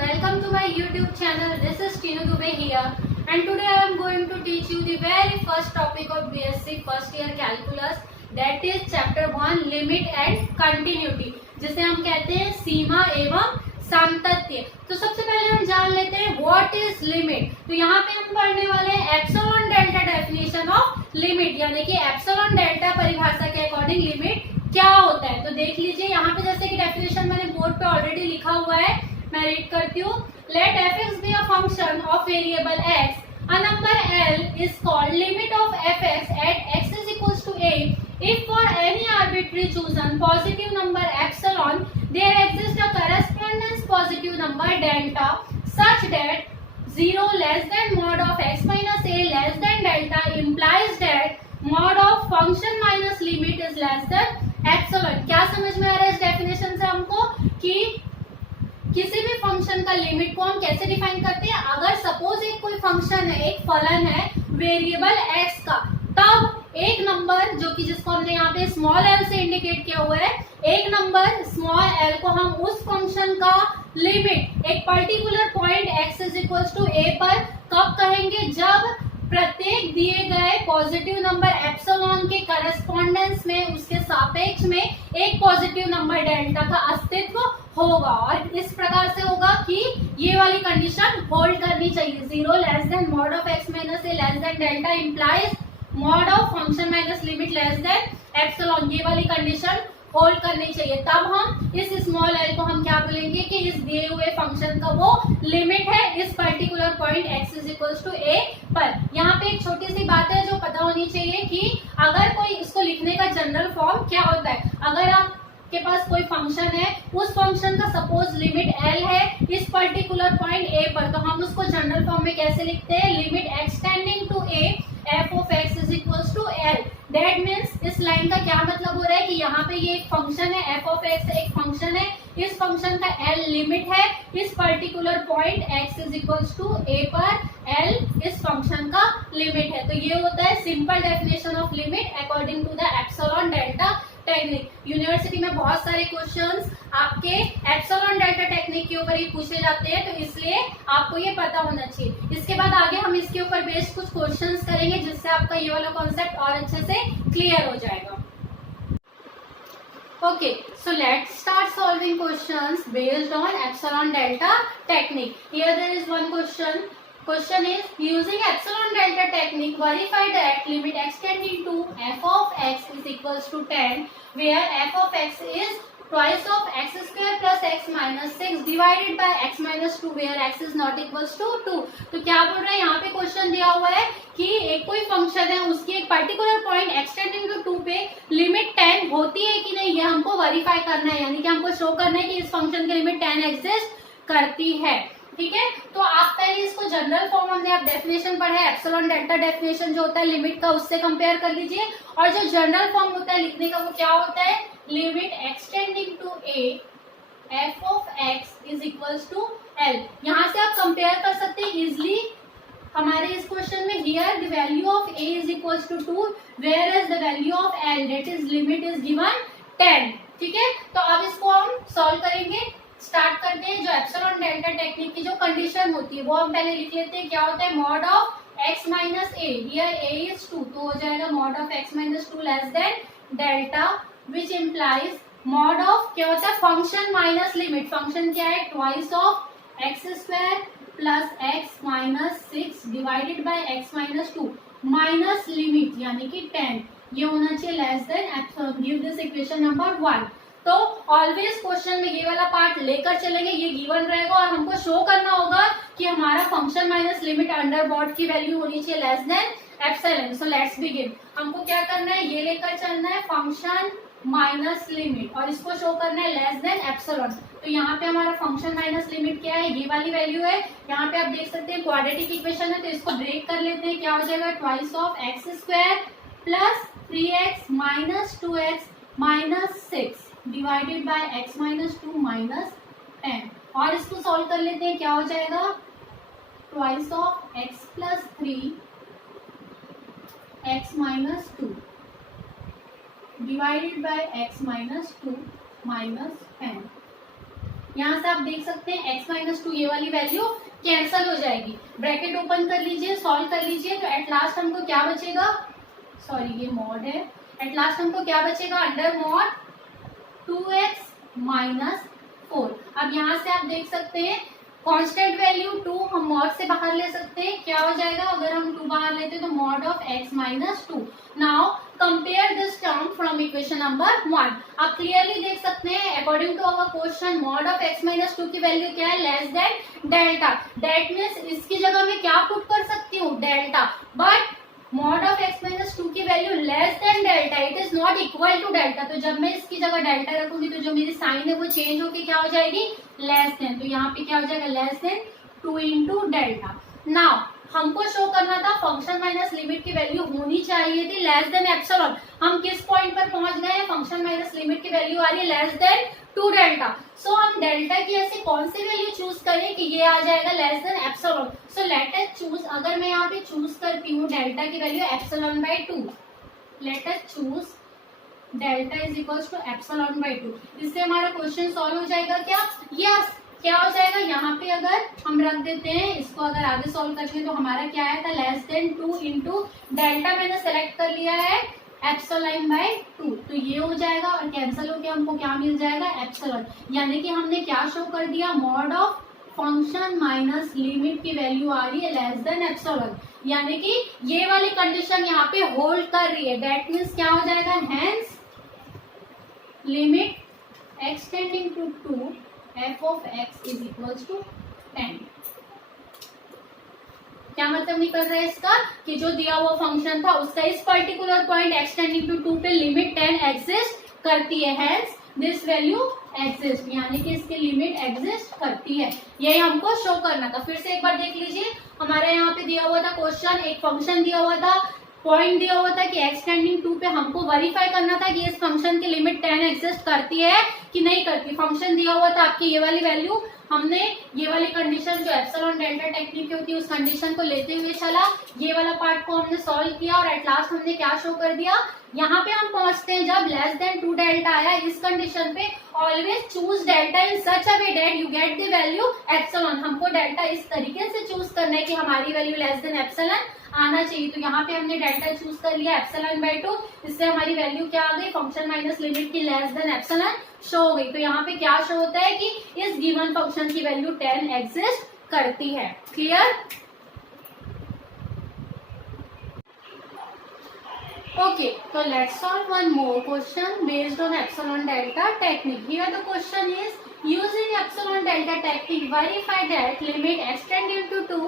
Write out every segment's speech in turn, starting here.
welcome to my YouTube channel. This is Tinu Dubey here, and today I am going to teach you the very first topic of BSc first year calculus, that is chapter 1 limit and continuity, जिसे हम कहते हैं सीमा एवं सामतत्य। तो सबसे पहले हम जान लेते हैं व्हाट इज लिमिट। तो यहाँ पे हम पढ़ने वाले हैं epsilon delta definition of limit, यानी कि एप्सिलॉन डेल्टा परिभाषा के अकॉर्डिंग लिमिट क्या होता है। तो देख लीजिए यहाँ पे जैसे कि डेफिनेशन मैंने बोर्ड पे ऑलरेडी लिखा हुआ है, मैं रीड करती हूँ। Let f x be a function of variable x, a number l is called limit of f x at x is equals to a if for any arbitrary chosen positive number epsilon there exists a correspondence positive number delta such that 0 less than mod of x minus a less than delta implies that mod of function minus limit is less than epsilon। क्या समझ में आ रहा है इस definition से हमको कि किसी भी फंक्शन का लिमिट को हम कैसे डिफाइन करते हैं। अगर सपोज एक कोई फंक्शन है, एक फलन है वेरिएबल x का, तब एक नंबर जो कि जिसको हमने यहाँ पे स्मॉल एल से इंडिकेट किया हुआ है, एक नंबर स्मॉल एल को हम उस फंक्शन का लिमिट एक particular point x is equal to a पर कब कहेंगे, जब प्रत्येक दिए गए पॉजिटिव नंबर एप्सिलॉन के करस्पॉन्डेंस में, उसके सापेक्ष में एक पॉजिटिव नंबर डेल्टा का अस्तित्व होगा। और इस प्रकार से होगा कि ये वाली कंडीशन होल्ड करनी चाहिए, 0 less than mod of x minus a less than delta implies mod of function minus limit less than epsilon, ये वाली कंडीशन होल्ड करनी चाहिए। तब हम इस स्मॉल एल को हम क्या बोलेंगे कि इस दिए हुए फंक्शन का वो लिमिट है इस particular point x is equal to a पर। यहाँ पे एक छोटी सी बात है जो पता होनी चाहिए कि अगर कोई इसको लिखने का जनरल फॉर्म क्या होता है। अगर आपके पास कोई फंक्शन है, उस फंक्शन का सपोज लिमिट l है इस पर्टिकुलर पॉइंट a पर, तो हम उसको जनरल फॉर्म में कैसे लिखते हैं, limit extending to a f of x is equals to l। That means इस लाइन का क्या मतलब हो रहा है कि यहाँ पे ये एक फंक्शन है, f of x एक फंक्शन है, इस फंक्शन का l लिमिट है इस particular point x is equals to a पर, l इस फंक्शन का लिमिट है। तो ये होता है simple definition of limit according to the epsilon delta technique. University में बहुत सारे क्वेश्चंस आपके एप्सिलॉन डेल्टा टेक्निक के ऊपर ही पूछे जाते हैं, तो इसलिए आपको ये पता होना चाहिए। इसके बाद आगे हम इसके ऊपर बेस्ड कुछ क्वेश्चंस करेंगे जिससे आपका ये वाला कॉन्सेप्ट और अच्छे से क्लियर हो जाएगा। Okay, so let's start solving questions based on epsilon delta technique. Here there is one question. Question is, using epsilon delta technique, verify that limit extending to f of x is equals to 10, where f of x is twice of x square plus x minus 6 divided by x minus 2, where x is not equals to 2। तो क्या बोल रहे हैं, यहाँ पे question दिया हुआ है कि एक कोई फंक्शन है, उसकी एक पर्टिकुलर पॉइंट एक्सटेंडिंग टू 2 पे लिमिट 10 होती है कि नहीं, ये हमको वेरीफाई करना है, यानी कि हमको शो करना है कि इस फंक्शन की लिमिट 10 एग्जिस्ट करती है। ठीक है, तो आप पहले इसको जनरल फॉर्म हमने आप डेफिनेशन पढ़ा है, एप्सिलॉन डेल्टा डेफिनेशन जो होता है लिमिट का, उससे कंपेयर कर लीजिए। और जो जनरल फॉर्म होता है लिखने का वो क्या होता है, limit extending to a f of x is equals to l। यहाँ से आप कंपेयर कर सकते हैं इजिली। हमारे इस क्वेश्चन में here the value of a is equals to 2, where is the value of l that is limit is given 10। ठीक है, तो अब इसको हम सॉल्व करेंगे। स्टार्ट करते हैं। जो एप्सिलॉन डेल्टा टेक्निक की जो कंडीशन होती है वो हम पहले लिख लेते हैं। क्या होता है, mod of x minus a, here a is 2, तो हो जाएगा mod of x minus 2 less than delta, which implies mod of क्या होता है, फंक्शन माइनस लिमिट। फंक्शन क्या है, twice of x square plus x minus 6 divided by x minus 2 minus limit यानी कि 10, ये होना चाहिए less than epsilon. Give this equation number 1। तो ऑलवेज क्वेश्चन में ये वाला पार्ट लेकर चलेंगे, ये गिवन रहेगा और हमको शो करना होगा कि हमारा function minus limit under bound की वैल्यू होनी चाहिए less than epsilon. So let's begin. हमको क्या करना है, ये लेकर चलना है फंक्शन माइनस लिमिट और इसको शो करना है लेस देन एप्सिलॉन। तो यहाँ पे हमारा फंक्शन माइनस लिमिट क्या है, ये वाली वैल्यू है। यहाँ पे आप देख सकते हैं क्वाड्रेटिक इक्वेशन है, तो इसको ब्रेक कर लेते हैं। क्या हो जाएगा, twice of x square plus 3x minus 2x minus 6 divided by x minus 2 minus 10। और इसको सॉल्व कर लेते हैं। क्या हो जाएगा, twice of x plus 3 x minus 2 divided by x minus 2 minus 10। यहाँ से आप देख सकते हैं x माइनस टू ये वाली वैल्यू कैंसल हो जाएगी। ब्रैकेट ओपन कर लीजिए, सॉल्व कर लीजिए, तो एट लास्ट हमको क्या बचेगा, सॉरी ये मॉड है, एट लास्ट हमको क्या बचेगा, अंडर मॉड 2x माइनस 4। अब यहाँ से आप देख सकते हैं कांस्टेंट वैल्यू 2 हम मॉड से बाहर ले सकते हैं, क्या हो जाएगा अगर हम 2 बाहर लेते हैं तो mod of x minus 2। Now compare this term from equation number 1। आप क्लियरली देख सकते हैं according to our question mod of x minus 2 की वैल्यू क्या है, less than delta. That means इसकी जगह में क्या पुट कर सकती हूँ, delta. But mod of x minus 2 की value less than delta, it is not equal to delta. तो जब मैं इसकी जगह डेल्टा रखूंगी तो जो मेरी साइन है वो चेंज होकर क्या हो जाएगी, लेस देन। तो यहाँ पे क्या हो जाएगा, less then 2 into delta. Now हमको शो करना था फंक्शन माइनस लिमिट की वैल्यू होनी चाहिए थी लेस देन एप्सिलॉन। हम किस पॉइंट पर पहुंच गए हैं, फंक्शन माइनस लिमिट की वैल्यू आ रही है लेस देन 2 डेल्टा। सो हम डेल्टा की ऐसी कौन सी वैल्यू चूज करें कि ये आ जाएगा less than epsilon. So let us choose, अगर मैं यहाँ पे चूज करती हूँ डेल्टा की value epsilon by 2, let us choose delta is equals to epsilon by 2। इससे हमारा क्वेश्चन सॉल्व हो जाएगा क्या, यस। क्या हो जाएगा, यहाँ पे अगर हम रख देते हैं इसको, अगर आगे सॉल्व करेंगे तो हमारा क्या आया था, लेस देन 2 इंटू डेल्टा मैंने सेलेक्ट कर लिया है एप्सिलॉन बाई 2, तो ये हो जाएगा और कैंसिल होके हमको क्या मिल जाएगा, एप्सिलॉन। यानी कि हमने क्या शो कर दिया, mod of function minus limit की वैल्यू आ रही है लेस देन एप्सिलॉन, यानी कि ये वाली कंडीशन यहाँ पे होल्ड कर रही है। दैट मीन्स क्या हो जाएगा, hence limit x tending to 2 f of x is equals to 10। क्या मतलब निकल रहा है इसका, कि जो दिया हुआ फंक्शन था उसका इस particular point x tending to 2 पे लिमिट 10 एग्जिस्ट करती है, हेंस दिस वैल्यू एग्जिस्ट, यानी कि इसकी लिमिट एग्जिस्ट करती है। यही हमको शो करना था। फिर से एक बार देख लीजिए, हमारे यहाँ पे दिया हुआ था क्वेश्चन, एक फंक्शन दिया हुआ था, पॉइंट दिया हुआ था कि x टेंडिंग 2 पे हमको वेरीफाई करना था कि इस फंक्शन की लिमिट 10 एग्जिस्ट करती है कि नहीं करती। फंक्शन दिया हुआ था आपकी ये वाली वैल्यू, हमने ये वाली कंडीशन जो एप्सिलॉन डेल्टा टेक्निक होती है उस कंडीशन को लेते हुए चला, ये वाला पार्ट को हमने सॉल्व किया और एट लास्ट हमने क्या शो कर दिया, यहाँ पे हम पहुंचते हैं जब लेस देन 2 डेल्टा आया इस कंडीशन पे, always choose delta in such a way that you get the value epsilon. हमको डेल्टा इस तरीके से चूज करना है कि हमारी वैल्यू लेस देन एप्सिलॉन आना चाहिए। तो यहाँ पे हमने डेल्टा चूज कर लिया एप्सिलॉन बाई 2, इससे हमारी वैल्यू क्या आ गई, फंक्शन माइनस लिमिट की लेस देन एप्सिलॉन शो हो गई। तो यहाँ पे क्या शो होता है कि इस गिवन फंक्शन की वैल्यू 10 एग्जिस्ट करती है। Clear? Okay, so let's solve one more question based on epsilon delta technique. Here the question is, using epsilon delta technique, verify that limit x tending to 2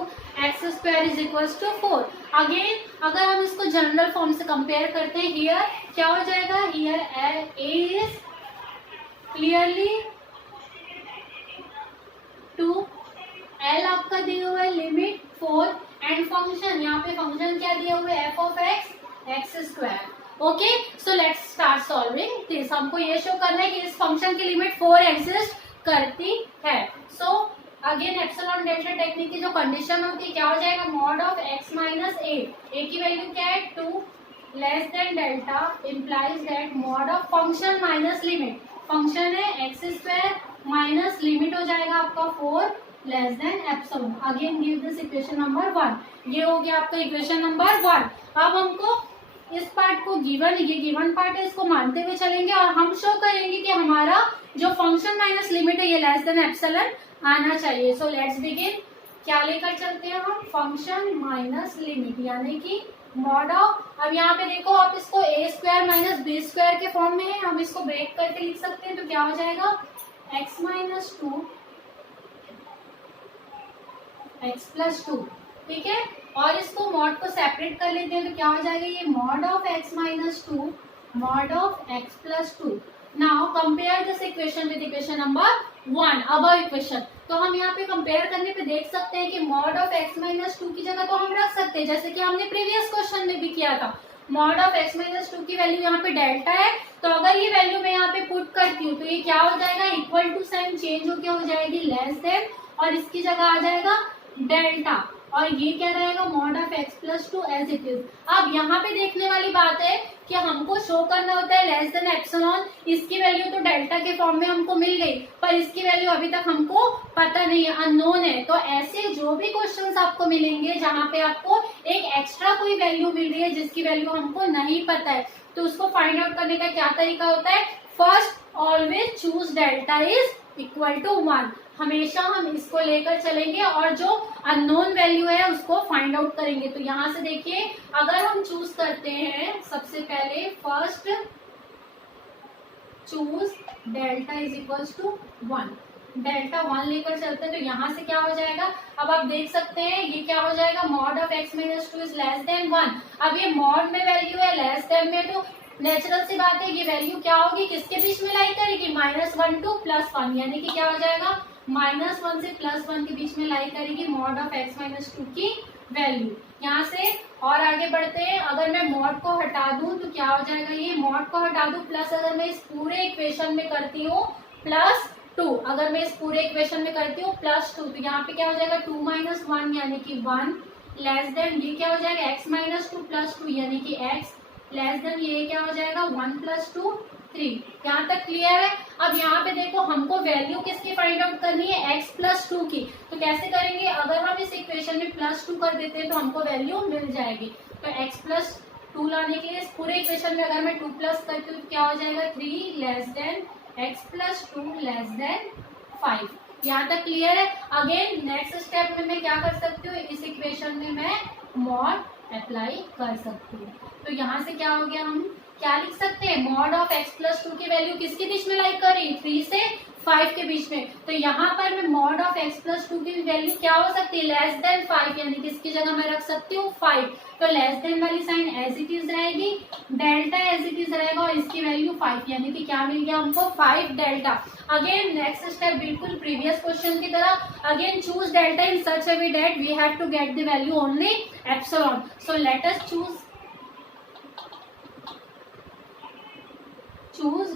x square is equals to 4. Again, अगर हम इसको general form से compare करते हैं, here क्या हो जाएगा, here a is clearly 2, l आपका दिया हुआ है लिमिट 4 एंड फंक्शन, यहाँ पे फंक्शन क्या दिया हुआ है, f of x square. Okay, so let's start solving this. हमको ये शो करना है कि इस फंक्शन की लिमिट 4 एग्जिस्ट करती है। So again epsilon delta technique की जो कंडीशन होती है क्या हो जाएगा, mod of x minus a की वैल्यू क्या है 2 less than delta, implies that mod of function minus limit, function है x स्क्वायर माइनस लिमिट हो जाएगा आपका 4 less than epsilon. Again give this equation number 1। ये हो गया आपका इक्वेशन नंबर 1। अब हमको इस पार्ट को गिवन, ये गिवन पार्ट है, इसको मानते हुए चलेंगे और हम शो करेंगे कि हमारा जो फंक्शन माइनस लिमिट है ये लेस देन एप्सिलॉन आना चाहिए। सो लेट्स बिगिन। क्या लेकर चलते हैं हम, फंक्शन माइनस लिमिट, यानी कि मॉड ऑफ, अब यहाँ पे देखो आप इसको a square minus b square के फॉर्म में है, हम इसको ब्रेक करके लिख सकते हैं। तो क्या हो जाएगा, x माइनस 2 x प्लस 2, ठीक है। और इसको मॉड को सेपरेट कर लेते हैं तो क्या हो जाएगा, ये mod of x minus 2 mod of x plus 2। Now compare this equation with equation number 1, above equation. तो हम यहाँ पे कंपेयर करने पे देख सकते हैं कि मॉड ऑफ x माइनस 2 की जगह तो हम रख सकते हैं, जैसे कि हमने प्रीवियस क्वेश्चन में भी किया था। मॉड ऑफ x माइनस 2 की वैल्यू यहाँ पे डेल्टा है, तो अगर ये वैल्यू मैं यहाँ पे पुट करती हूँ तो ये क्या हो जाएगा, इक्वल टू साइन चेंज होके हो जाएगी लेस देन, और इसकी जगह आ जाएगा डेल्टा। और ये क्या रहेगा mod of x plus two as it is. अब यहाँ पे देखने वाली बात है कि हमको शो करना होता है लेस देन एप्सिलॉन। इसकी वैल्यू तो डेल्टा के फॉर्म में हमको मिल गई, पर इसकी वैल्यू अभी तक हमको पता नहीं है, अननोन है। तो ऐसे जो भी क्वेश्चंस आपको मिलेंगे जहाँ पे आपको एक एक्स्ट्रा कोई वैल्यू मिल रही है जिसकी वैल्यू हमको नहीं पता है, तो उसको फाइंड आउट करने का क्या तरीका होता है, first always choose delta is equal to 1। हमेशा हम इसको लेकर चलेंगे और जो अननोन वैल्यू है उसको फाइंड आउट करेंगे। तो यहाँ से देखिए अगर हम चूज करते हैं सबसे पहले first choose delta is equal to 1, delta 1 लेकर चलते हैं तो यहाँ से क्या हो जाएगा, अब आप देख सकते हैं ये क्या हो जाएगा, mod of x minus two is less than 1। अब ये मॉड में वैल्यू है, लेस देन में, तो नेचुरल सी बात है ये वैल्यू क्या होगी, किसके बीच में लाई करेगी, -1 टू +1, यानी कि क्या हो जाएगा -1 से +1 के बीच में लाई करेगी mod of x minus two की वैल्यू। यहाँ से और आगे बढ़ते हैं, अगर मैं मॉड को हटा दूं तो क्या हो जाएगा, ये मॉड को हटा दूं प्लस अगर मैं इस पूरे इक्वेशन में करती हूँ +2, अगर मैं इस पूरे इक्वेशन में करती हूँ +2 तो यहाँ पे क्या हो जाएगा 2 - 1 यानी कि 1 लेस देन ये क्या हो जाएगा x माइनस टू +2 यानी कि x लेस देन ये क्या हो जाएगा 1 + 2 3। यहाँ तक क्लियर है। अब यहाँ पे देखो हमको वैल्यू किसकी फाइंड आउट करनी है, x + 2 की। तो कैसे करेंगे, अगर हम इस इक्वेशन में +2 कर देते हैं तो हमको वैल्यू मिल जाएगी। तो x + 2 लाने के लिए इस पूरे इक्वेशन में अगर मैं 2 प्लस करती हूँ तो क्या हो जाएगा 3 less than x + 2 less than 5। यहाँ तक क्लियर है। अगेन नेक्स्ट स्टेप में मैं क्या कर सकती हूँ, इस इक्वेशन में मैं मॉड अप्लाई कर सकती हूँ। तो यहाँ से क्या हो गया, हम क्या लिख सकते हैं, मॉड ऑफ x + 2 की वैल्यू किसके बीच में लाई कर रही, 3 से 5 के बीच में। तो यहाँ पर मैं मॉड ऑफ x + 2 की वैल्यू क्या हो सकती है, लेस देन 5, यानी कि इसकी जगह मैं रख सकती हूँ 5। तो लेस देन वाली साइन एज इट इज रहेगी, डेल्टा एज इट इज रहेगा और इसकी वैल्यू 5, यानी कि क्या मिल गया हमको 5 डेल्टा। अगेन नेक्स्ट स्टेप बिल्कुल प्रीवियस क्वेश्चन की तरह, again choose delta in such a way that we have to get the value only epsilon. So let us choose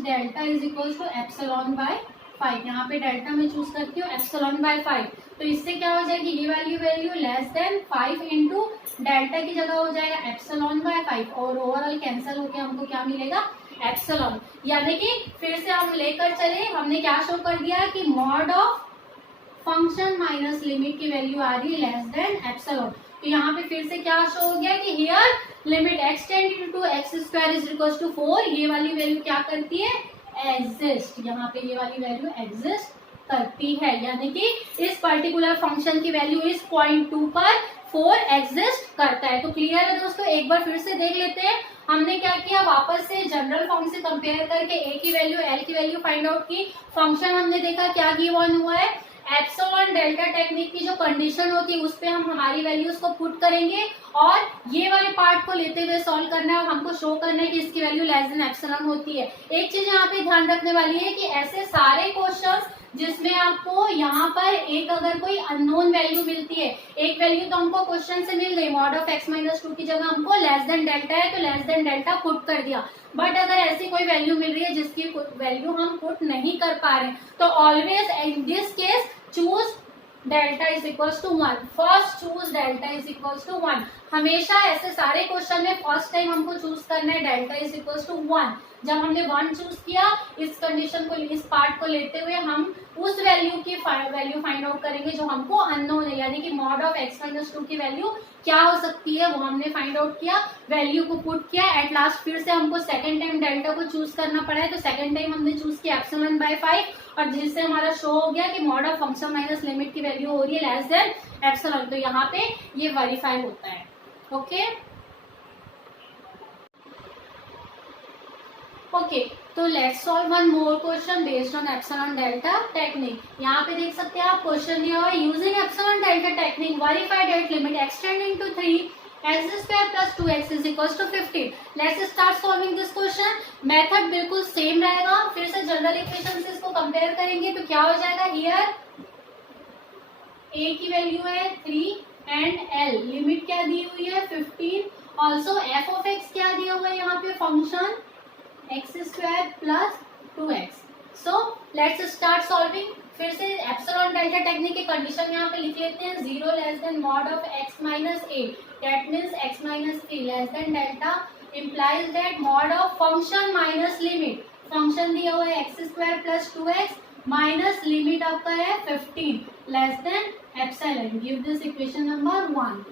delta is equal to epsilon by 5। यहाँ पे delta में choose करती हूँ epsilon by 5। तो इससे क्या हो जाएगी, ये value less then 5 into delta की जगह हो जाएगा एप्सिलॉन बाय 5 और ओवरऑल कैंसिल होके हमको क्या मिलेगा, एप्सिलॉन। यानी कि फिर से हम लेकर चले, हमने क्या शो कर दिया कि mod of function minus limit की वैल्यू आ रही है लेस देन एप्सिलॉन। तो यहाँ पे फिर से क्या शो हो गया कि here limit x tending to x² is equal to 4, ये वाली वैल्यू क्या करती है, एग्जिस्ट। यहाँ पे ये वाली वैल्यू एग्जिस्ट करती है, यानी कि इस पर्टिकुलर फंक्शन की वैल्यू इस पॉइंट 2 पर 4 एग्जिस्ट करता है। तो क्लियर है दोस्तों, एक बार फिर से देख लेते हैं हमने क्या किया, वापस से जनरल फॉर्म से कंपेयर करके a की वैल्यू l की वैल्यू फाइंड आउट की। फंक्शन हमने देखा क्या गिवन हुआ है, एप्सिलॉन डेल्टा टेक्निक की जो कंडीशन होती है उस पे हम हमारी वैल्यूज को पुट करेंगे और ये वाले पार्ट को लेते हुए सॉल्व करना है और हमको शो करना है कि इसकी वैल्यू लेस देन एप्सिलॉन होती है। एक चीज यहाँ पे ध्यान रखने वाली है कि ऐसे सारे क्वेश्चंस जिसमें आपको यहाँ पर एक अगर कोई अननोन वैल्यू मिलती है, एक वैल्यू तो हमको क्वेश्चन से मिल गई, मॉड ऑफ x माइनस 2 की जगह हमको लेस देन डेल्टा है तो लेस देन डेल्टा पुट कर दिया। बट अगर ऐसी कोई वैल्यू मिल रही है जिसकी वैल्यू हम पुट नहीं कर पा रहे तो always in this case choose delta is equal to 1। First choose delta is equal to 1। हमेशा ऐसे सारे क्वेश्चन में फर्स्ट टाइम हमको चूज करना है डेल्टा इज इक्वल टू 1। जब हमने 1 चूज किया, इस कंडीशन को, इस पार्ट को लेते हुए हम उस वैल्यू की वैल्यू फाइंड आउट करेंगे जो हमको अननोन है, यानी कि मॉड ऑफ x माइनस 2 की वैल्यू क्या हो सकती है वो हमने फाइंड आउट किया, वैल्यू को पुट किया। एट लास्ट फिर से हमको सेकंड टाइम डेल्टा को चूज करना पड़ा है, तो सेकंड टाइम हमने चूज किया एप्सिलॉन बाय 5 और जिससे हमारा शो हो गया कि mod of function minus limit की वैल्यू हो रही है लेस देन एप्सिलॉन। तो यहाँ पे ये वेरीफाई होता है। ओके, तो let's solve one more question based on epsilon delta technique. यहाँ पे देख सकते हैं आप क्वेश्चन दिया हुआ है, using epsilon delta technique verify that limit extending to 3 x² plus 2x is equals to 15। Let's start solving this question। Method बिल्कुल सेम रहेगा, फिर से जनरल इक्वेशन से इसको कंपेयर करेंगे तो क्या हो जाएगा, हियर a की वैल्यू है 3 एंड l लिमिट क्या दी हुई है 15। ऑल्सो f ऑफ x क्या दिया हुआ है यहाँ पे, function x² plus 2x। So let's start solving। फिर से एप्सिलॉन डेल्टा टेक्निक की कंडीशन यहाँ पे लिख लेते हैं, 0 less than mod of x minus A, that means x minus 3 less than delta implies that mod of function minus limit, function दिया हुआ है x square plus 2x minus limit आपका है 15 less than epsilon, give this equation number 1.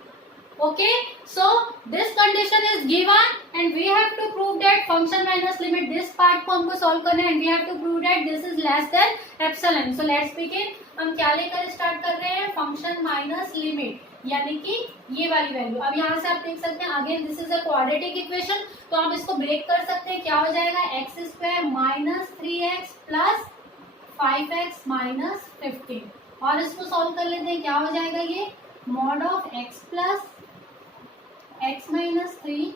Okay, so this condition is given and we have to prove that function minus limit, this part को हमको solve करना है and we have to prove that this is less than epsilon. So let's begin. हम क्या लेकर start कर रहे हैं, function minus limit, यानी कि ये वाली वैल्यू. अब यहाँ से आप देख सकते हैं again this is a quadratic equation, तो आप इसको ब्रेक कर सकते हैं. क्या हो जाएगा, x square minus 3x plus 5x minus 15, और इसको सॉल्व कर लेते हैं. क्या हो जाएगा ये, mod of x plus x minus 3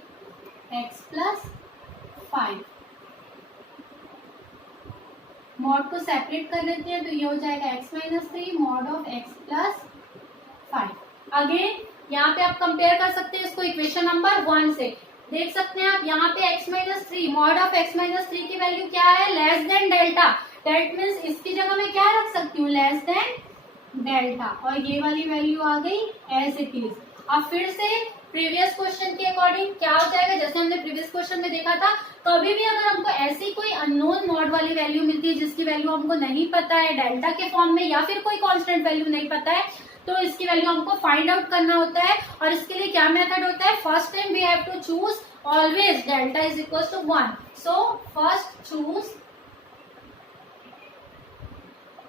x plus 5, mod को सेपरेट कर लेते हैं तो ये हो जाएगा x minus 3 mod of x plus 5. Again यहाँ पे आप कंपेयर कर सकते हैं इसको इक्वेशन नंबर 1 से. देख सकते हैं आप यहाँ पे x minus 3 mod of x minus 3 की वैल्यू क्या है, less than delta, that means इसकी जगह मैं क्या रख सकती हूँ, लेस देन डेल्टा, और ये वाली वैल्यू आ गई एज इट इज. अब फिर से प्रीवियस क्वेश्चन के अकॉर्डिंग क्या हो जाएगा, जैसे हमने प्रीवियस क्वेश्चन में देखा था, कभी भी अगर हमको ऐसी कोई अननोन मॉड वाली वैल्यू मिलती है जिसकी वैल्यू हमको नहीं पता है डेल्टा के फॉर्म में, या फिर कोई कांस्टेंट वैल्यू नहीं पता है, तो इसकी वैल्यू हमको फाइंड आउट करना होता है. और इसके लिए क्या मेथड होता है, first time we have to choose always delta is equal to 1. So first choose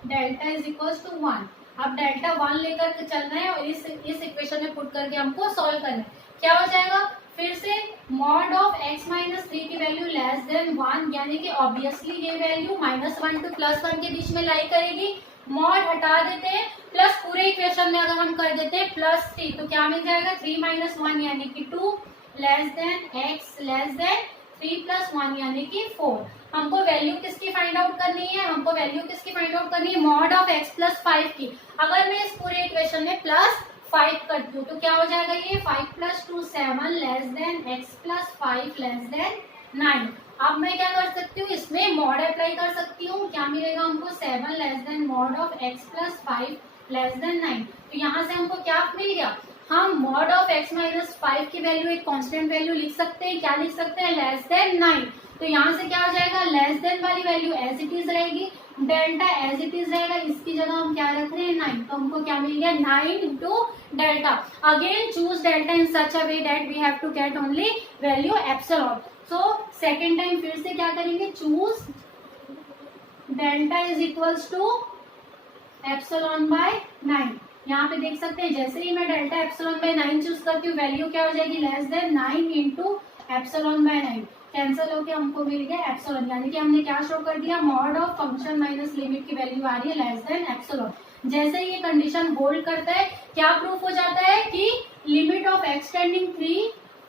delta is equal to 1. अब डेल्टा 1 लेकर के चलना है और इस इक्वेशन में पुट करके हमको सॉल्व करना है. क्या हो जाएगा, फिर से मॉड ऑफ x माइनस 3 की वैल्यू लेस देन 1, यानी कि ऑब्वियसली ये वैल्यू -1 टू +1 के बीच में लाई करेगी. मॉड हटा देते हैं, प्लस पूरे इक्वेशन में अगर हम कर देते हैं +3, तो क्या मिल जाएगा, 3 माइनस 1 यानी कि 2 less than x less than 3 plus 1 यानी कि 4. हमको वैल्यू किसकी फाइंड आउट करनी है, हमको वैल्यू किसकी फाइंड आउट करनी है, मॉड ऑफ x प्लस 5 की. अगर मैं इस पूरे इक्वेशन में प्लस 5 करती हूँ तो क्या हो जाएगा, ये 5 plus 2 7 less than x plus 5 less than 9. अब मैं क्या कर सकती हूँ, इसमें मॉड अप्लाई कर सकती हूँ. क्या मिलेगा हमको, 7 less than mod of x plus 5 less than 9. तो यहाँ से हमको क्या मिल गया, हम मॉड ऑफ x माइनस 5 की वैल्यू एक कांस्टेंट वैल्यू लिख सकते हैं. क्या लिख सकते हैं, लेस देन 9. तो यहाँ से क्या हो जाएगा, लेस देन वाली वैल्यू एज इट इज रहेगी, डेल्टा एज इट इज रहेगा, इसकी जगह हम क्या रख रहे हैं 9. तो हमको क्या मिल गया, 9 into delta. Again choose delta in such a way that we have to get only value epsilon. So second time फिर से क्या करेंगे, choose delta is equals to epsilon by 9. यहाँ पे देख सकते हैं जैसे ही मैं डेल्टा एप्सिलॉन बाय 9 चूज करती हूँ, वैल्यू क्या हो जाएगी, less than 9 into epsilon by 9. Cancel होके हमको मिल गया एप्सिलॉन, यानी कि हमने क्या शो कर दिया, mod of function minus limit की वैल्यू आ रही है लेस देन एप्सिलॉन. जैसे ही ये कंडीशन होल्ड करता है, क्या प्रूफ हो जाता है कि limit of x tending 3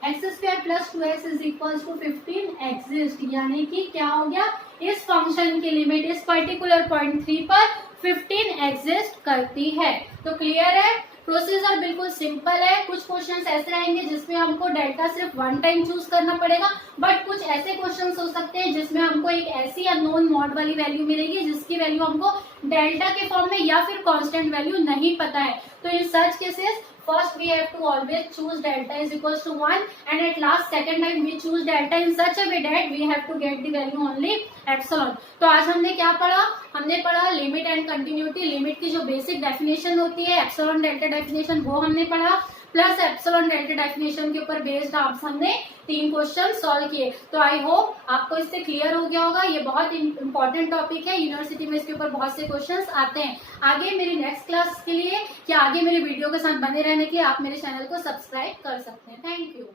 x square plus 2x is equal to 15 exist, यानी कि क्या हो गया, इस फंक्शन की लिमिट इस पर्टिकुलर पॉइंट 3 पर 15 एग्जिस्ट करती है. तो क्लियर है, प्रोसीजर बिल्कुल सिंपल है. कुछ क्वेश्चंस ऐसे आएंगे जिसमें हमको डेल्टा सिर्फ 1 टाइम चूज करना पड़ेगा, बट कुछ ऐसे क्वेश्चंस हो सकते हैं जिसमें हमको एक ऐसी अननोन मॉड वाली वैल्यू मिलेगी जिसकी वैल्यू हमको डेल्टा के फॉर्म में या फिर कांस्टेंट वैल्यू नहीं पता है. तो in such cases first we have to always choose delta is equals to 1 and at last second time we choose delta in such a way that we have to get the value only epsilon. तो आज हमने क्या पढ़ा, हमने पढ़ा limit and continuity. Limit की जो basic definition होती है, एप्सिलॉन डेल्टा डेफिनेशन, वो हमने पढ़ा, प्लस एप्सिलॉन डेल्टा डेफिनेशन के ऊपर बेस्ड आप हमने 3 क्वेश्चन सॉल्व किए. तो आई होप आपको इससे क्लियर हो गया होगा. ये बहुत इंपॉर्टेंट टॉपिक है, यूनिवर्सिटी में इसके ऊपर बहुत से क्वेश्चंस आते हैं. आगे मेरी नेक्स्ट क्लास के लिए या आगे मेरी वीडियो के साथ बने रहने के लिए आप मेरे चैनल को सब्सक्राइब कर सकते हैं. Thank you.